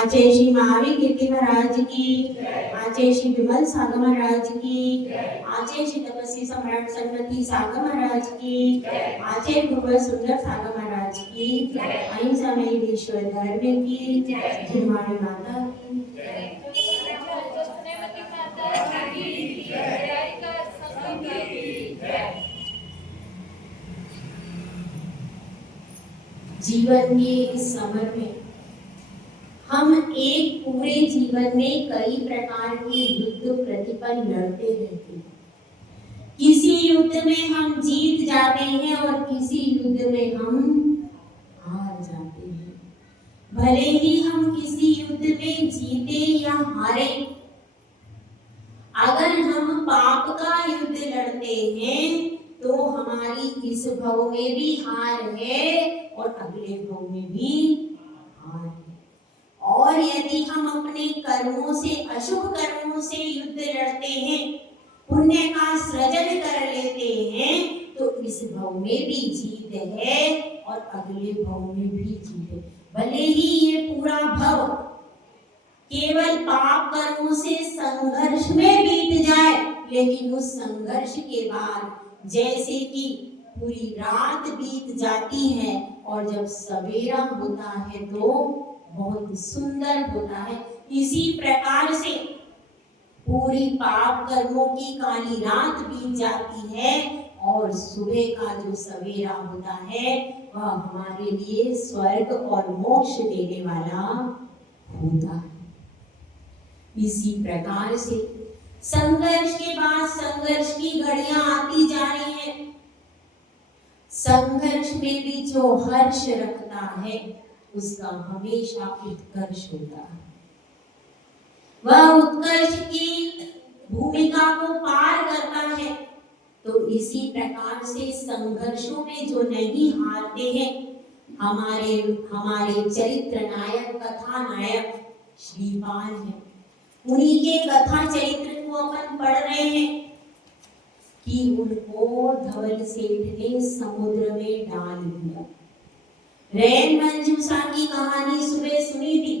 आचे श्री महावीर कीर्ति महाराज की, आचे श्री विमल सागर महाराज की, आचे श्री तपस्वी सम्राट सरस्वती सागर महाराज की, आचे गुरु सुंदर सागर महाराज की, अहिंसा में ईश्वर धर्म की, जिन्माणी माता जीवन के इस समर में हम एक पूरे जीवन में कई प्रकार के युद्ध प्रतिपल लड़ते रहते हैं। किसी युद्ध में हम जीत जाते हैं और किसी युद्ध में हम हार जाते हैं। भले ही हम किसी युद्ध में जीते या हारे, अगर हम पाप का युद्ध लड़ते हैं तो हमारी इस भव में भी हार है और अगले भव में भी हार है। और यदि हम अपने कर्मों से, अशुभ कर्मों से युद्ध लड़ते हैं, पुण्य का सृजन कर लेते हैं, तो इस भव में भी जीत है और अगले भव में भी जीत है। भले ही ये पूरा भव केवल पाप कर्मों से संघर्ष में बीत जाए, लेकिन उस संघर्ष के बाद जैसे कि पूरी रात बीत जाती है और जब सवेरा होता है तो बहुत सुंदर होता है। इसी प्रकार से पूरी पाप कर्मों की काली रात बीत जाती है और सुबह का जो सवेरा होता है वह हमारे लिए स्वर्ग और मोक्ष देने वाला होता है। इसी प्रकार से संघर्ष के बाद संघर्ष की घड़ियां आती जा रही हैं। संघर्ष में भी जो हर्ष रखता है उसका हमेशा उत्कर्ष होता है। वह उत्कर्ष की भूमिका को पार करता है। तो इसी प्रकार से संघर्षों में जो नहीं हारते हैं, हमारे चरित्र नायक, कथा नायक श्रीपाल हैं। उन्हीं के कथा चरित्र को अपन पढ़ रहे हैं कि उनको धवल सेठ ने समुद्र में डाल दिया। रैन मंजूषा की कहानी सुबह सुनी थी।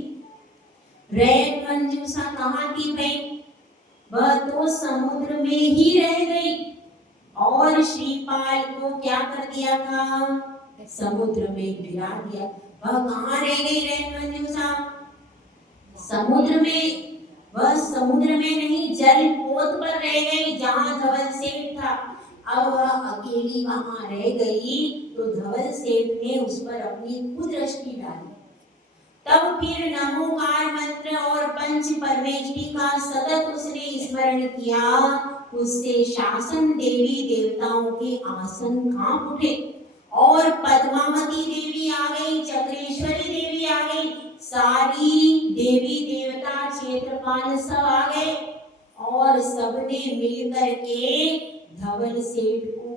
रैन मंजूषा कहाँ थी भाई? वह तो समुद्र में ही रह गई और श्रीपाल को क्या कर दिया था? समुद्र में गिरा दिया। वह कहाँ रह गई रैन मंजूषा? समुद्र में। वह समुद्र में नहीं, जल पोत पर रह गई जहाँ धवल सेठ था। अब वह अकेली वहां रह गई तो धवल सेठ ने उस पर अपनी कुदृष्टि डाली। तब फिर नमोकार मंत्र और पंच परमेष्टि का सतत उसने स्मरण किया। उससे शासन देवी देवताओं के आसन कांप उठे और पद्मावती देवी आ गई, चक्रेश्वरी देवी आ गई, सारी देवी देवता क्षेत्रपाल सब आ गए और सबने मिलकर के धवल सेठ को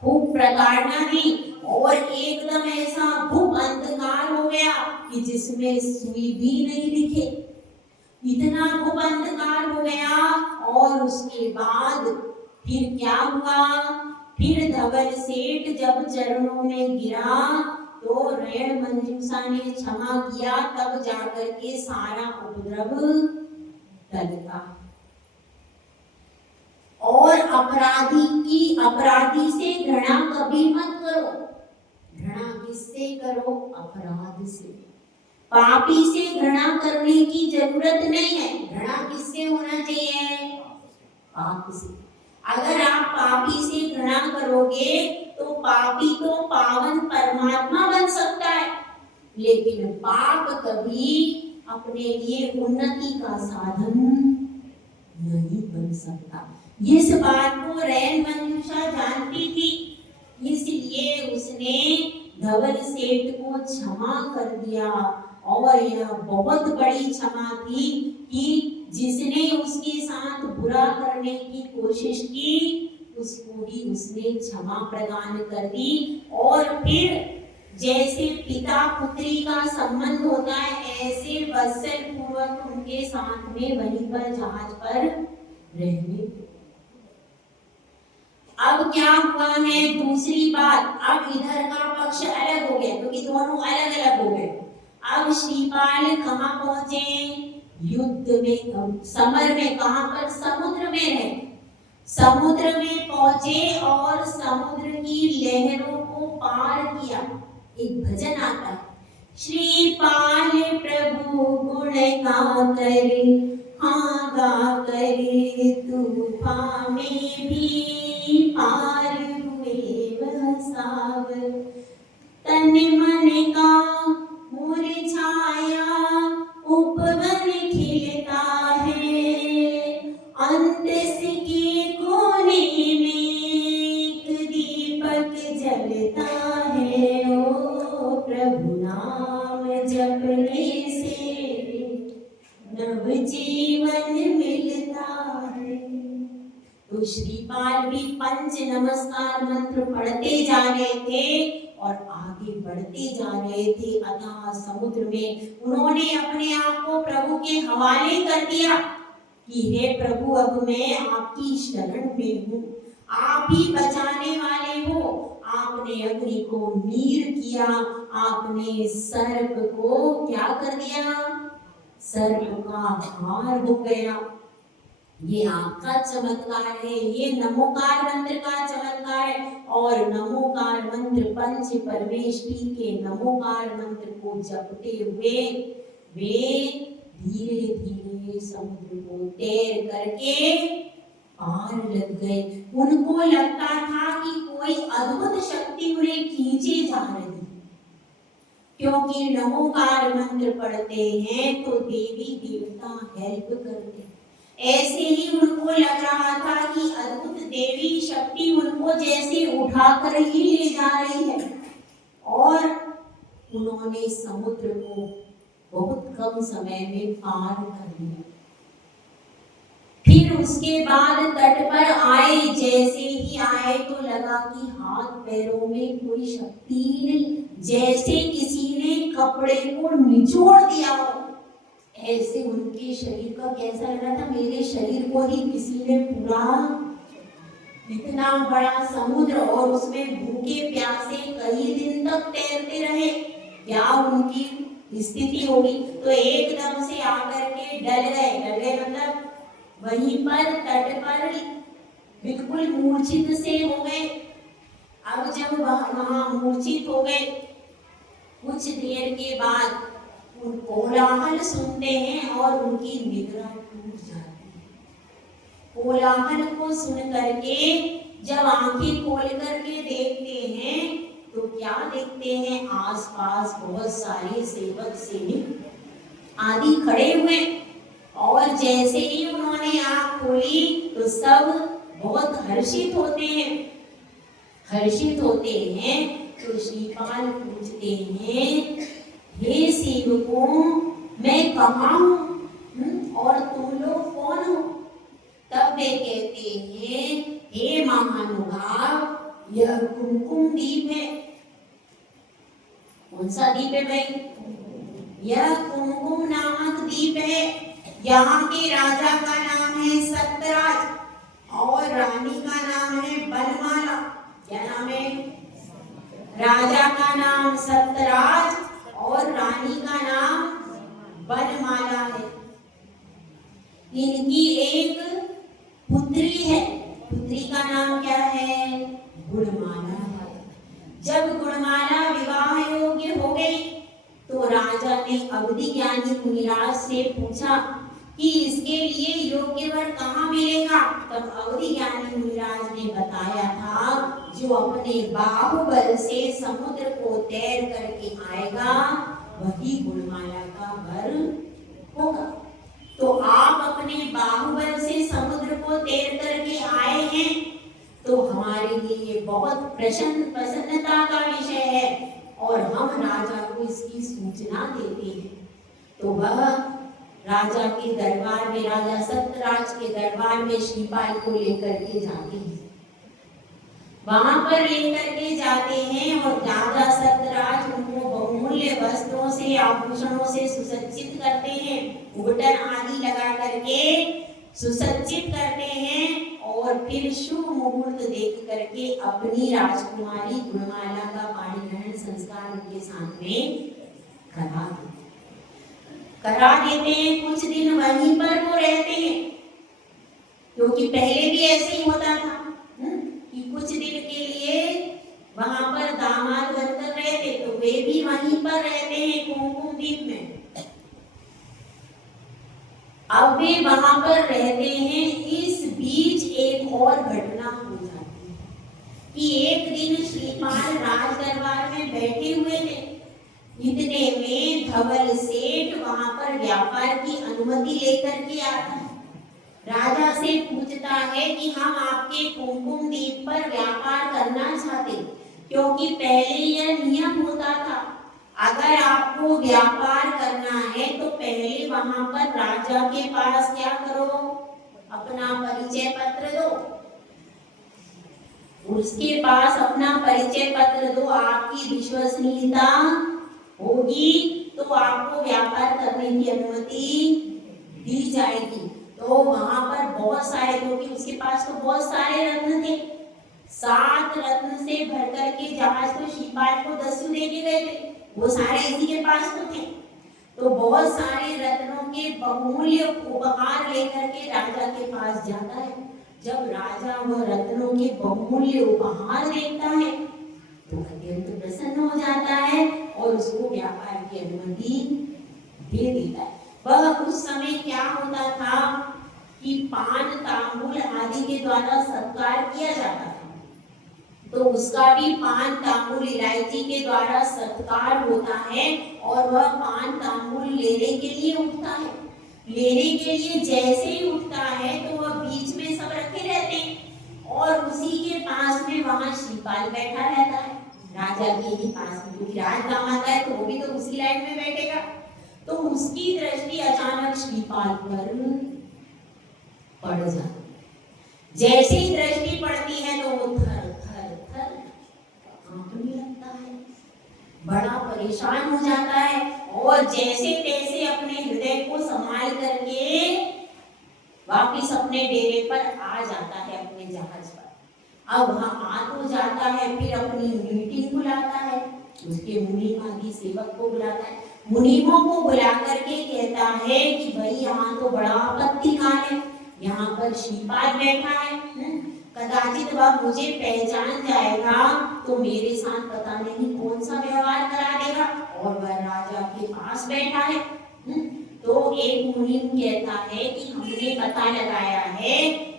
खूब प्रताड़ना दी और एकदम ऐसा खूब अंधकार हो गया कि जिसमें सुई भी नहीं दिखे। इतना खूब अंधकार हो गया और उसके बाद फिर क्या हुआ? फिर धवल सेठ जब चरणों में गिरा तो रैन मंजूषा ने क्षमा किया, तब जाकर के सारा उपद्रव टला। और अपराधी से घृणा कभी मत करो। घृणा किससे करो? अपराध से। पापी से घृणा करने की जरूरत नहीं है। घृणा किससे होना चाहिए? पाप से। अगर आप पापी से घृणा करोगे तो पापी तो पावन परमात्मा बन सकता है, लेकिन पाप कभी अपने लिए उन्नति का साधन नहीं बन सकता। इस बात को रैन मंजूषा जानती थी, इसलिए उसने धवल सेठ को क्षमा कर दिया। और यह बहुत बड़ी क्षमा थी कि जिसने उसके साथ बुरा करने की कोशिश की उसको भी उसने क्षमा प्रदान कर दी। और फिर जैसे पिता पुत्री का संबंध होता है, ऐसे वत्सल पूर्वक उनके साथ में वहीं पर जहाज पर रहने। अब क्या हुआ है? दूसरी बात, अब इधर का पक्ष अलग हो गया क्योंकि दोनों अलग अलग हो गए। अब श्रीपाल कहाँ पहुंचे? युद्ध में, समर में, कहाँ पर? समुद्र में है। समुद्र में पहुंचे और समुद्र की लहरों को पार किया। एक भजन आता है, श्रीपाल प्रभु गुण गा करे, हाँ गा करे, तूफान में भी पार हुए वह सावर। तन मन का मुरझाया उपवन खिलता है, अंतस के कोने में एक दीपक जलता है। ओ प्रभु नाम जपने से नव जीवन मिलता है। तो श्रीपाल भी पंच नमस्कार मंत्र पढ़ते जा रहे थे और आगे बढ़ते जा रहे थे। अथाह समुद्र में उन्होंने अपने आप को प्रभु के हवाले कर दिया कि हे प्रभु, अब मैं आपकी शरण में हूँ, आप ही बचाने वाले हो। आपने अग्नि को मीर किया, आपने सर्प को क्या कर दिया? सर्प का हार हो गया। ये आपका चमत्कार है, ये नमोकार मंत्र का चमत्कार है। और नमोकार मंत्र, पंच परमेष्ठी के नमोकार मंत्र को जपते हुए वे धीरे धीरे समुद्र को तैर करके पार लग गए। उनको लगता था कि कोई अद्भुत शक्ति उन्हें खींचे जा रही, क्योंकि नमोकार मंत्र पढ़ते हैं तो देवी देवता हेल्प करते। ऐसे ही उनको लग रहा था कि अद्भुत देवी शक्ति उनको जैसे उठाकर ही ले जा रही है। और उन्होंने समुद्र को बहुत कम समय में पार कर लिया। फिर उसके बाद तट पर आए, जैसे ही आए तो लगा कि हाथ पैरों में कोई शक्ति नहीं, जैसे किसी ने कपड़े को निचोड़ दिया हो। ऐसे उनके शरीर का कैसा लग रहा था? मेरे शरीर को ही किसी ने पूरा, इतना बड़ा समुद्र और उसमें भूखे प्यासे कई दिन तक तैरते रहे, क्या उनकी स्थिति होगी? तो एकदम से आकर के डल गए मतलब वहीं पर तट पर बिल्कुल मूर्छित से हो गए। अब जब वहां मूर्छित हो गए, कुछ देर के बाद उन कोलाहल सुनते हैं और उनकी निद्रा टूट जाती है। कोलाहल को सुन करके जब आंखें खोल करके देखते हैं तो क्या देखते हैं? आसपास बहुत सारे सेवक सेविक आदि खड़े हुए, और जैसे ही उन्होंने आंख खोली तो सब बहुत हर्षित होते हैं। तो श्रीपाल पूछते हैं, हे सेवकों, मैं कहाँ हूँ और तुम लोग कौन हो? तब वे कहते हैं, हे महानुभाव, यह कुमकुम द्वीप है। कौन सा द्वीप है भाई? यह कुमकुम नामक द्वीप है। यहाँ के राजा का नाम है सत्यराज और रानी का नाम है बनमाला। क्या नाम है? राजा का नाम सत्यराज और रानी का नाम बनमाला है। इनकी एक पुत्री है, पुत्री का नाम क्या है? गुणमाला है। जब गुणमाला विवाह योग्य हो गई तो राजा ने अवधि ज्ञानी मुनिराज से पूछा कि इसके लिए योग्य वर कहाँ मिलेगा? तब अवधि ज्ञानी मुनिराज ने बताया था, जो अपने बाहुबल से समुद्र को तैर करके आएगा वही गुणमाला का वर होगा। तो आप अपने बाहुबल से समुद्र को तैर करके आए हैं तो हमारे लिए बहुत प्रसन्नता का विषय है और हम राजा को इसकी सूचना देते हैं। तो वह राजा के दरबार में, राजा सत्यराज के दरबार में श्रीपाल को लेकर के जाते हैं। वहां पर लेकर के जाते हैं और राजा सत्यराज उनको बहुमूल्य वस्त्रों से, आभूषणों से सुसज्जित करते हैं, घुटन आदि लगा करके सुसज्जित करते हैं और फिर शुभ मुहूर्त देख करके अपनी राजकुमारी गुणमाला का पाणी ग्रहण संस्कार उनके सामने करा देते हैं। करा देते हैं, कुछ दिन वहीं पर वो रहते हैं, क्योंकि पहले भी ऐसे ही होता था कि कुछ दिन के लिए वहां पर दामाद बनकर रहते, तो वे भी वहीं पर रहते हैं कुमकुम द्वीप में। अब वे वहां पर रहते हैं, इस बीच एक और घटना हो जाती है कि एक दिन श्रीपाल राज दरबार में बैठे हुए थे। इतने में धवल सेठ वहां पर व्यापार की अनुमति लेकर के आता है। राजा से पूछता है कि हम आपके कुमकुम द्वीप पर व्यापार करना चाहते, क्योंकि पहले यह नियम होता था, अगर आपको व्यापार करना है तो पहले वहां पर राजा के पास क्या करो, अपना परिचय पत्र दो, उसके पास अपना परिचय पत्र दो, आपकी विश्वसनीयता होगी तो आपको व्यापार करने की अनुमति दी जाएगी। तो वहां पर बहुत सारे, क्योंकि उसके पास तो बहुत सारे रत्न थे, 7 रत्न से भर करके जहाज तो श्रीपाल को दस्यु देके गए थे, वो सारे इसी के पास तो थे। तो बहुत सारे रत्नों के बहुमूल्य उपहार लेकर के राजा के पास जाता है। जब राजा वह रत्नों के बहुमूल्य उपहार देखता है तो अत्यंत प्रसन्न हो जाता है और उसको व्यापार की अनुमति दे देता है। वह उस समय क्या होता था कि पान तांबूल आदि के द्वारा सत्कार किया जाता था, तो उसका भी पान तांबूल इलायची के द्वारा सत्कार होता है और वह पान तांबूल लेने के लिए उठता है। लेने के लिए जैसे ही उठता है तो वह बीच में सब रखे रहते हैं और उसी के पास में वहां श्रीपाल बैठा रहता है, राजा के ही पास में, क्योंकि राजदामाद है तो वो भी तो उसी लाइन में बैठेगा। तो उसकी दृष्टि अचानक श्रीपाल पर पड़ जाती। जैसे ही दृष्टि पड़ती है तो वो थर थर थर कांपने लगता है, बड़ा परेशान हो जाता है और जैसे तैसे अपने हृदय को संभाल करके वापिस अपने डेरे पर आ जाता है, अपने जहाज पर। अब वहां आ तो जाता है, फिर अपनी मीटिंग बुलाता है, उसके मुनीम आदि सेवक को बुलाता है, मुनीमों को बुला करके कहता है कि भाई यहाँ तो बड़ा आपत्तिकाल है, यहाँ पर श्रीपाल बैठा है, कदाचित वह मुझे पहचान जाएगा तो मेरे साथ पता नहीं कौन सा व्यवहार करा देगा, और वह राजा के पास बैठा है। तो एक मुनीम कहता है कि हमने पता लगाया है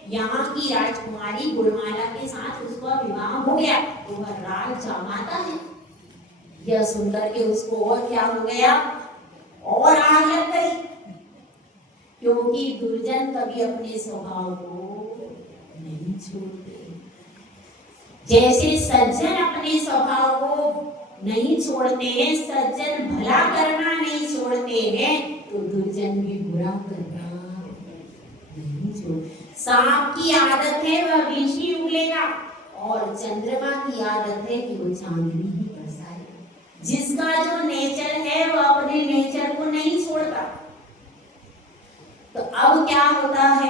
यहाँ की राजकुमारी गुणमाला के साथ उसका विवाह हो गया, तो वह राज जमाता है। यह सुनकर के उसको और क्या हो गया, और आग लग गई, क्योंकि दुर्जन कभी अपने स्वभाव को नहीं छोड़ते। जैसे सज्जन अपने स्वभाव को नहीं छोड़ते हैं, सज्जन भला करना नहीं छोड़ते हैं, तो दुर्जन भी बुरा करना नहीं छोड़ते। सांप की आदत है वह विष ही उगलेगा, और चंद्रमा की आदत है कि वो चांदनी ही बरसाएगा। जिसका जो नेचर है वो अपने नेचर को नहीं छोड़ता। तो अब क्या होता है,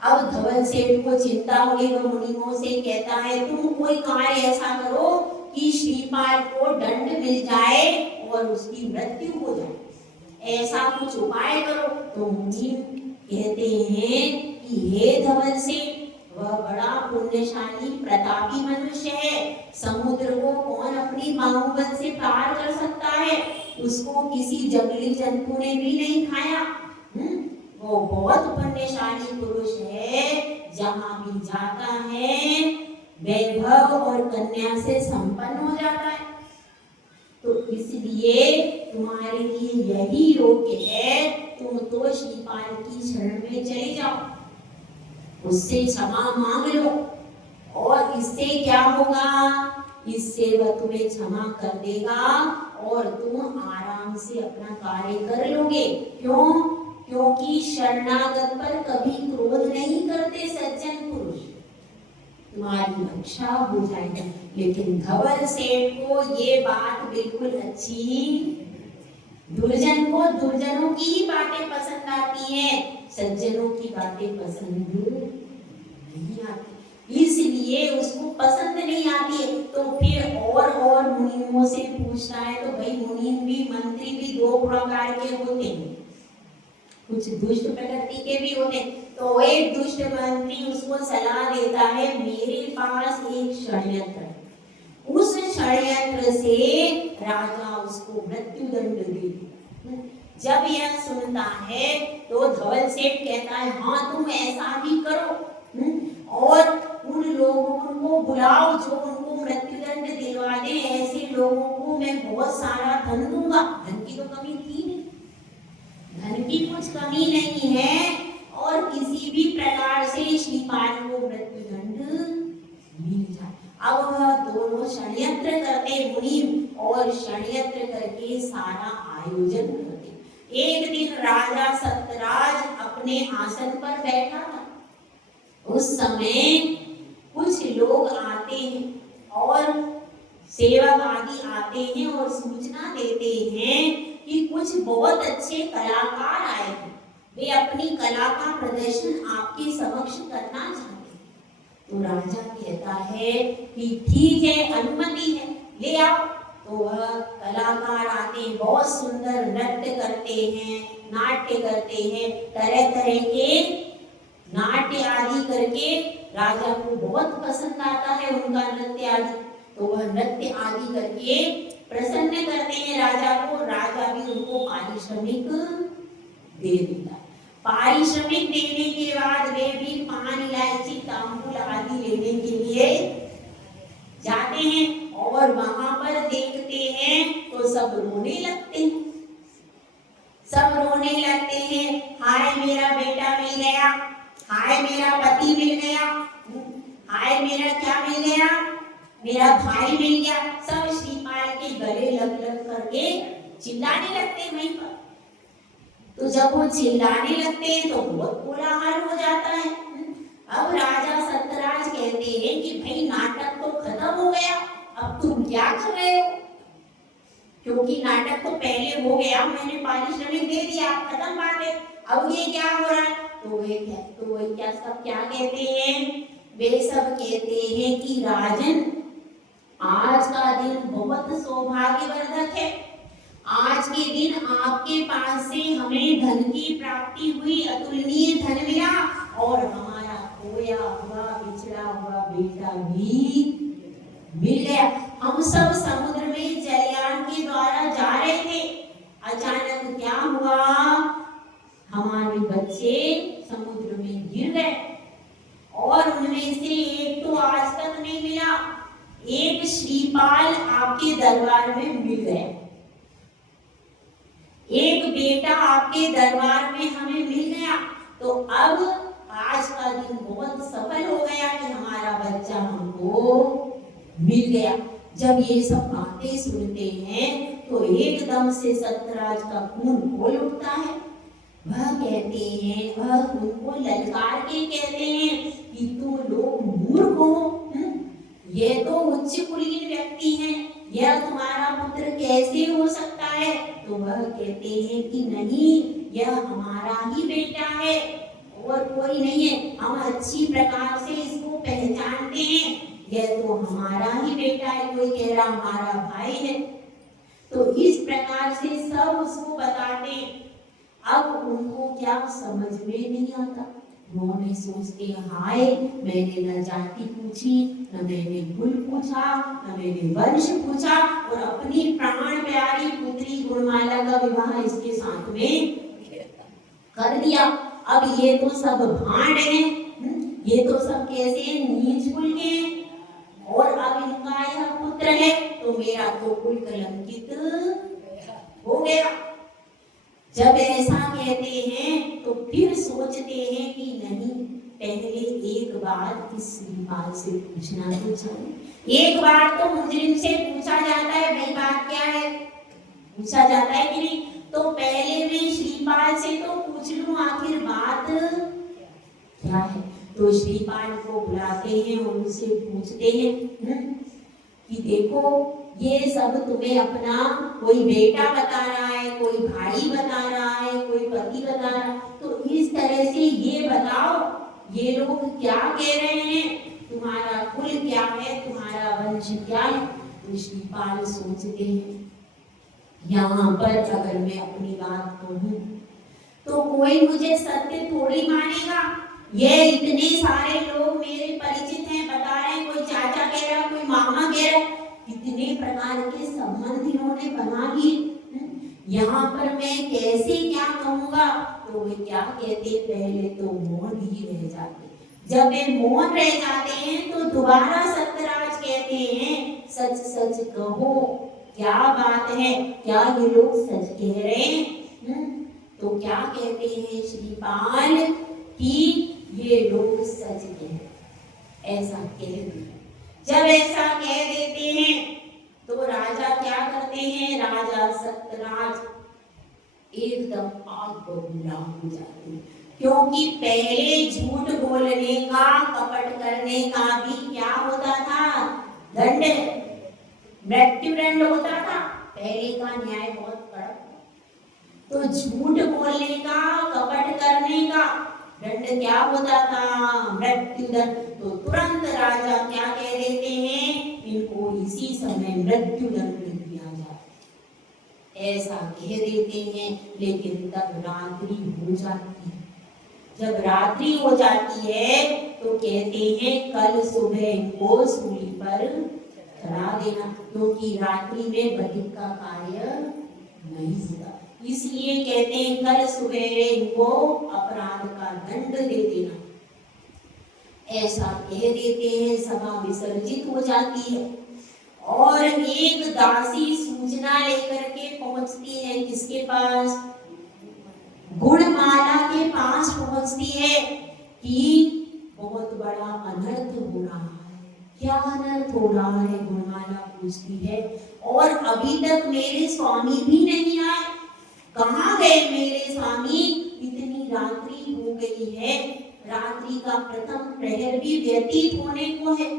अब धवल सेठ को चिंता हुई, वह मुनीमों से कहता है तुम कोई कार्य ऐसा करो कि श्रीपाल को दंड मिल जाए और उसकी मृत्यु हो जाए, ऐसा कुछ उपाय करो। तो मुनीम कहते हैं कि हे धवल सेठ, वह बड़ा पुण्यशाली प्रतापी मनुष्य है, समुद्र को कौन अपनी बाहुबल से पार कर सकता है, उसको किसी जंगली जंतु ने भी नहीं खाया। वो बहुत पुण्यशाली पुरुष है, जहां भी जाता है वैभव और कन्या से संपन्न हो जाता है। तो इसलिए तुम्हारे लिए यही योग्य है, तुम तो श्रीपाल की शरण में चले जाओ, उससे क्षमा मांग लो, और इससे क्या होगा, इससे वह तुम्हें क्षमा कर देगा और तुम आराम से अपना कार्य कर लोगे। क्यों? क्योंकि शरणागत पर कभी क्रोध नहीं करते सज्जन पुरुष, तुम्हारी रक्षा हो जाएगी। लेकिन धवल सेठ को ये बात बिल्कुल अच्छी, दुर्जन को दुर्जनों की ही बातें पसंद आती हैं, सज्जनों की बातें पसंद नहीं आती, इसलिए उसको पसंद नहीं आती। तो फिर और मुनीमों से पूछता है, तो भाई मुनीम भी मंत्री भी 2 प्रकार के होते हैं, कुछ दुष्ट प्रकृति के भी होते। तो एक दुष्ट मंत्री उसको सलाह देता है, मेरे पास एक षड्यंत्र है, उस षड्यंत्र से राजा उसको मृत्यु दंड दे। जब यह सुनता है तो धवल सेठ कहता है, हाँ तुम ऐसा भी करो और उन लोगों को बुलाओ जो उनको मृत्यु दंड दिलवा दे, ऐसे लोगों को मैं बहुत सारा धन दूंगा। धन की तो कमी थी नहीं, धन की कुछ कमी नहीं है और किसी भी प्रकार से श्रीपाल को मृत्यु दंड मिल जाए। अब वह दोनों षड्यंत्र करते मुनि और षड्यंत्र करके सारा आयोजन करते। एक दिन राजा सत्यराज अपने आसन पर बैठा था। उस समय कुछ लोग आते हैं और सेवक आदि आते हैं और सूचना देते हैं कि कुछ बहुत अच्छे कलाकार आए हैं, वे अपनी कला का प्रदर्शन आपके समक्ष करना चाहते हैं। तो राजा कहता है कि ठीक है, अनुमति है, ले आओ। तो वह कलाकार आते हैं, बहुत सुंदर नृत्य करते हैं, नाट्य करते हैं, तरह तरह के नाट्य आदि करके राजा को बहुत पसंद आता है उनका नृत्य आदि। तो वह नृत्य आदि करके प्रसन्न करते हैं राजा को। राजा भी उनको पारिश्रमिक दे देता है। पारिश्रमिक देने के बाद वे भी पान, इलायची, तांबुल आदि लेने के लिए जाते हैं और वहां पर देखते हैं तो सब रोने लगते हैं। सब रोने लगते हैं, हाय मेरा बेटा मिल गया, हाय मेरा पति मिल गया, हाय मेरा क्या मिल गया, मेरा भाई मिल गया। सब श्रीपाल के गले लग लग करके चिल्लाने लगते वहीं पर। तो जब वो चिल्लाने लगते हैं तो बहुत कोलाहल हो जाता है। अब राजा सत्यराज कहते हैं कि भाई नाटक तो खत्म हो गया, अब तुम क्या कर रहे हो, क्योंकि नाटक तो पहले हो गया, मैंने पारिश्रमिक दे दिया, खत्म बात है, अब ये क्या हो रहा है। तो वे क्या सब क्या कहते हैं, वे सब कहते हैं कि राजन आज का दिन बहुत सौभाग्यवर्धक है। आज के दिन आपके पास से हमें धन की प्राप्ति हुई, अतुलनीय धन मिला और हमारा खोया हुआ बिछड़ा हुआ बेटा भी मिल गया। हम सब समुद्र में जलयान के द्वारा जा रहे थे, अचानक क्या हुआ, हमारे बच्चे समुद्र में गिर गए और उनमें से एक तो आज तक नहीं मिला, एक श्रीपाल आपके दरबार में मिल गया, एक बेटा आपके दरबार में हमें मिल गया। तो अब आज का दिन बहुत सफल हो गया कि हमारा बच्चा हमको मिल गया। जब ये सब बातें सुनते हैं तो एकदम से सत्यराज का खून खोल उठता है। वह कहते हैं, वह उनको ललकार के कहते हैं कि तुम लोग मूर्ख हो, ये तो उच्च कुलीन व्यक्ति हैं, यह तुम्हारा पुत्र कैसे हो सकता है। तो वह कहते हैं कि नहीं, यह हमारा ही बेटा है और कोई नहीं है, हम अच्छी प्रकार से इसको पहचानते हैं, यह तो हमारा ही बेटा है, कोई कह रहा हमारा भाई है। तो इस प्रकार से सब उसको बताते। अब उनको क्या समझ में नहीं आता, उन्होंने सोचते हाय मैंने न जाति पूछी, न मैंने कुल पूछा, न मैंने वंश पूछा और अपनी प्राण प्यारी पुत्री गुणमाला का विवाह इसके साथ में कर दिया। अब ये तो सब भांड हैं, ये तो सब कैसे नीच कुल के हैं और अब इनका यह पुत्र है तो मेरा तो कुल कलंकित हो गया। जब ऐसा कहते हैं तो फिर सोचते हैं कि नहीं, पहले एक बार इस श्रीपाल से पूछना तो चाहिए। एक बार तो मुजरिम से पूछा जाता है भाई बात क्या है, पूछा जाता है कि नहीं। तो पहले मैं श्रीपाल से तो पूछ लूं आखिर बात क्या है। तो श्रीपाल को बुलाते हैं, उनसे पूछते हैं कि देखो ये सब तुम्हें अपना कोई बेटा बता रहा है, कोई भाई बता रहा है, कोई पति बता रहा है, तो इस तरह से ये बताओ ये लोग क्या कह रहे हैं, तुम्हारा कुल क्या है, तुम्हारा वंश क्या है। तो श्रीपाल सोचते हैं यहाँ पर अगर मैं अपनी बात कहूँ तो कोई मुझे सत्य थोड़ी मानेगा। ये इतने सारे लोग मेरे परिचित हैं, बता रहे हैं, कोई चाचा कह रहा है, कोई मामा कह रहा है, इतने प्रकार के संबंध इन्होंने बना लिए। यहाँ पर मैं कैसे क्या कहूँगा? तो वे क्या कहते, पहले तो मौन ही रह जाते। जब वे मौन रह जाते हैं तो दोबारा सत्यराज कहते हैं, सच सच कहो क्या बात है, क्या ये लोग सच कह रहे हैं? तो क्या कहते हैं श्रीपाल कि ये लोग सच कह रहे हैं, ऐसा कह देते। जब ऐसा कह देते हैं तो राजा क्या करते हैं, राजा सत्यराज एकदम आग बबूला हो जाते हैं, क्योंकि पहले झूठ बोलने का, कपट करने का भी क्या होता था, दंड, मृत्यु दंड होता था। पहले का न्याय बहुत कड़क, तो झूठ बोलने का, कपट करने का दंड क्या होता था, मृत्यु दंड। तो तुरंत राजा क्या कह देते हैं, इनको इसी समय मृत्यु दंड दिया जाए, ऐसा कह देते हैं। लेकिन तब रात्रि हो जाती है। जब रात्रि हो जाती है तो कहते हैं कल सुबह इनको सूली पर चढ़ा देना, क्योंकि रात्रि में बधिक का कार्य नहीं होता। इसलिए कहते हैं कल सुबह इनको अपराध का दंड दे देना, ऐसा कह देते हैं। सभा विसर्जित हो जाती है और एक दासी सूचना लेकर के पहुंचती है, किसके पास, गुणमाला के पास पहुंचती है कि बहुत बड़ा अनर्थ हो रहा है। क्या अनर्थ हो रहा है, गुणमाला पूछती है, और अभी तक मेरे स्वामी भी नहीं आए, कहाँ गए मेरे स्वामी? इतनी रात्रि हो गई है, रात्रि का प्रथम प्रहर भी व्यतीत होने को है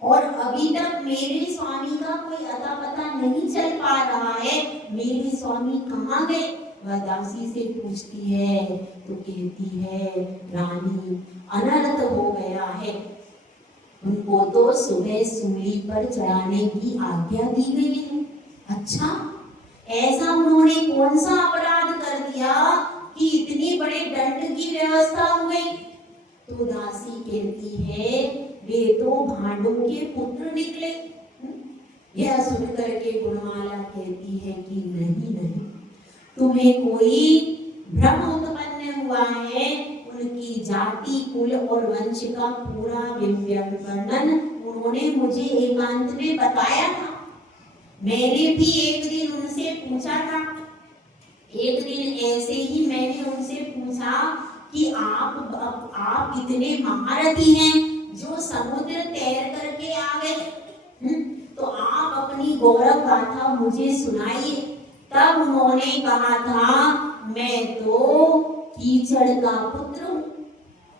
और अभी तक मेरे स्वामी का कोई अता पता नहीं चल पा रहा है, मेरे स्वामी कहाँ गए? वह दासी से पूछती है तो कहती है, रानी अनर्थ हो गया है, उनको तो सुबह सूली पर चढ़ाने की आज्ञा दी गई है। अच्छा, ऐसा उन्होंने कौन सा अपराध कर दिया कि इतनी बड़े दंड की व्यवस्था हो गई? तो दासी कहती है, वे तो भांडों के पुत्र निकले। यह सुनकर के गुणमाला कहती है कि नहीं नहीं, तुम्हें कोई भ्रम उत्पन्न हुआ है। उनकी जाति, कुल और वंश का पूरा वर्णन उन्होंने मुझे एकांत में बताया था। मैंने भी एक दिन उनसे पूछा था, एक दिन ऐसे ही मैंने उनसे पूछा कि आप इतने महारथी हैं जो समुद्र तैर करके आ गए, तो आप अपनी गौरव गाथा मुझे सुनाइए। तब उन्होंने कहा था, मैं तो कीचड़ का पुत्र हूँ।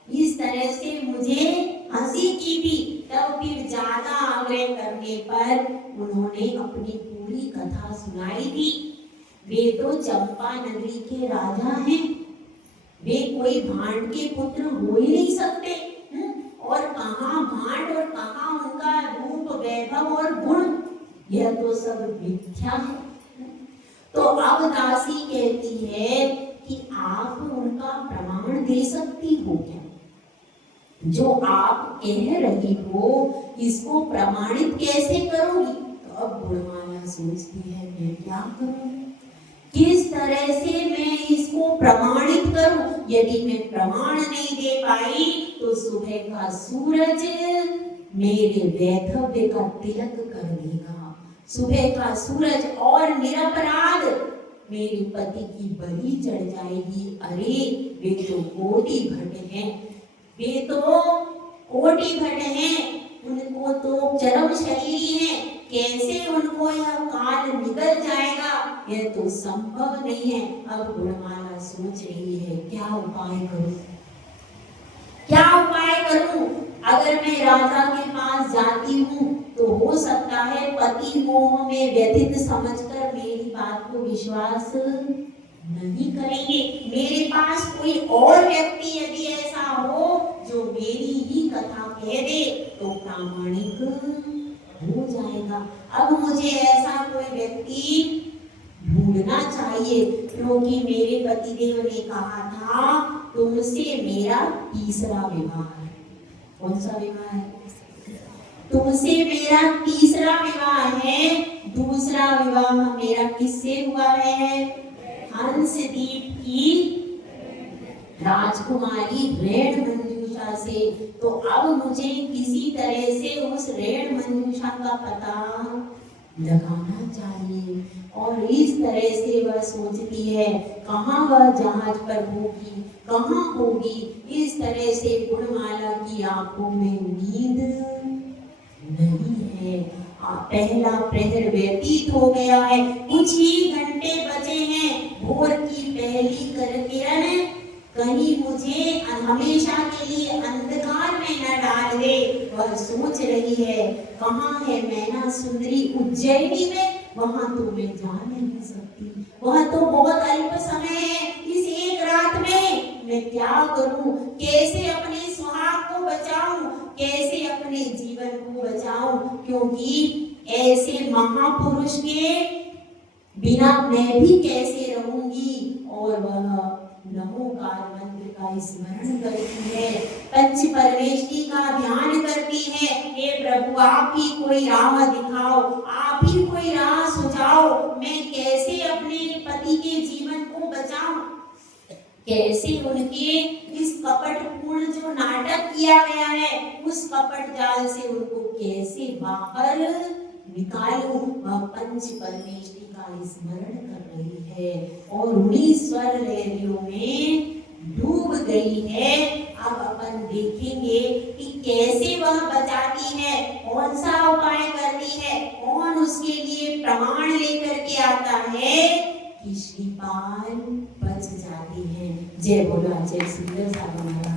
इस तरह से मुझे हंसी की थी। तब फिर ज्यादा आग्रह करने पर उन्होंने अपनी पूरी कथा सुनाई थी। वे तो चंपा नगरी के राजा हैं, वे कोई भांड के पुत्र हो ही नहीं सकते। और कहाँ भांड और कहाँ उनका रूप, वैभव और गुण, यह तो सब मिथ्या है। तो अब दासी कहती है कि आप उनका प्रमाण दे सकती हो क्या? जो आप कह रही हो इसको प्रमाणित कैसे करोगी? तो अब गुणमाला सोचती है, मैं क्या करूं, किस तरह से मैं इसको प्रमाणित करूं? यदि मैं प्रमाण नहीं दे पाई तो सुबह का सूरज मेरे वैधव्य का तिलक कर देगा। सुबह का सूरज और निरपराध मेरे पति की बलि चढ़ जाएगी। अरे वे तो कोटि भट हैं, वे तो कोटि भट हैं, उनको तो चरम शरीरी है, कैसे उनको यह काल निकल जाएगा, यह तो संभव नहीं है। अब गुणमाला सोच रही है, क्या उपाय करूं, क्या उपाय करूं? अगर मैं राजा के पास जाती हूँ तो हो सकता है पति मोह में व्यथित समझकर मेरी बात को विश्वास नहीं करेंगे। मेरे पास कोई और व्यक्ति यदि ऐसा हो जो मेरी ही कथा कह दे तो प्रामाणिक हो जाएगा। अब मुझे ऐसा कोई व्यक्ति ढूंढना चाहिए, क्योंकि मेरे पतिदेव ने कहा था तुमसे मेरा तीसरा विवाह है। कौन सा विवाह है? तुमसे मेरा तीसरा विवाह है। दूसरा विवाह मेरा किससे हुआ है? हंसदीप की राजकुमारी रेण मंजूषा से। तो अब मुझे किसी तरह से उस रेण मंजूषा का पता लगाना चाहिए। और इस तरह से वह सोचती है कहाँ वह जहाज पर होगी, कहाँ होगी। इस तरह से गुणमाला की आंखों में नींद नहीं है। पहला प्रहर व्यतीत हो गया है, कुछ ही घंटे बचे हैं। भोर की पहली किरण कहीं मुझे हमेशा के लिए अंधकार में न डाल दे। वह सोच रही है कहाँ है मैना सुंदरी? उज्जैनी में? वहां तो मैं जा नहीं सकती, वह तो बहुत अल्प समय है। इस एक रात में मैं क्या करूं? कैसे अपने सुहाग को बचाऊं? कैसे अपने जीवन को बचाऊं? क्योंकि ऐसे महापुरुष के बिना मैं भी कैसे रहूंगी। और वह नमोकार मंत्र का स्मरण करती है, पंच परमेष्टि का ध्यान करती है। हे प्रभु आप ही कोई राह दिखाओ, आप ही कोई राह सुझाओ। मैं कैसे अपने पति के जीवन को बचाऊं? कैसे उनके इस कपटपूर्ण जो नाटक किया गया है उस कपट जाल से उनको कैसे बाहर निकालूं? वह पंच परमेष्टि का स्मरण कर रही है और उन्हीं स्वर लहरियों में डूब गई है। अब अपन देखेंगे कि कैसे वह बचाती है, कौन सा उपाय करती है, कौन उसके लिए प्रमाण लेकर के आता है कि श्रीपाल बच जाते हैं। जय बोलो जय सुंदर साधु महाराज।